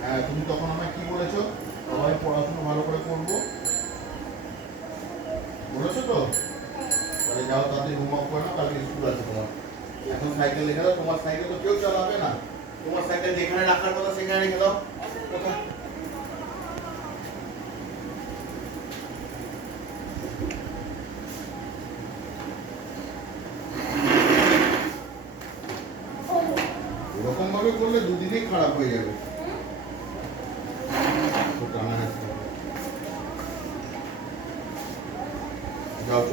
হ্যাঁ, তুমি তখন আমায় কি বলেছো? সবাই পড়াশোনা ভালো করে করবো বলেছো তো? তাহলে যাও, তাড়াতাড়ি হোমওয়ার্ক করে নাও, কালকে স্কুল আছে তোমার। এখন সাইকেল রেখে দাও, তোমার সাইকেল তো কেউ চালাবে না। তোমার সাইকেল যেখানে রাখার কথা সেখানে রেখে দাও। কোথায়? এরকম ভাবে করলে দুদিনেই খারাপ হয়ে যাবে। যাও।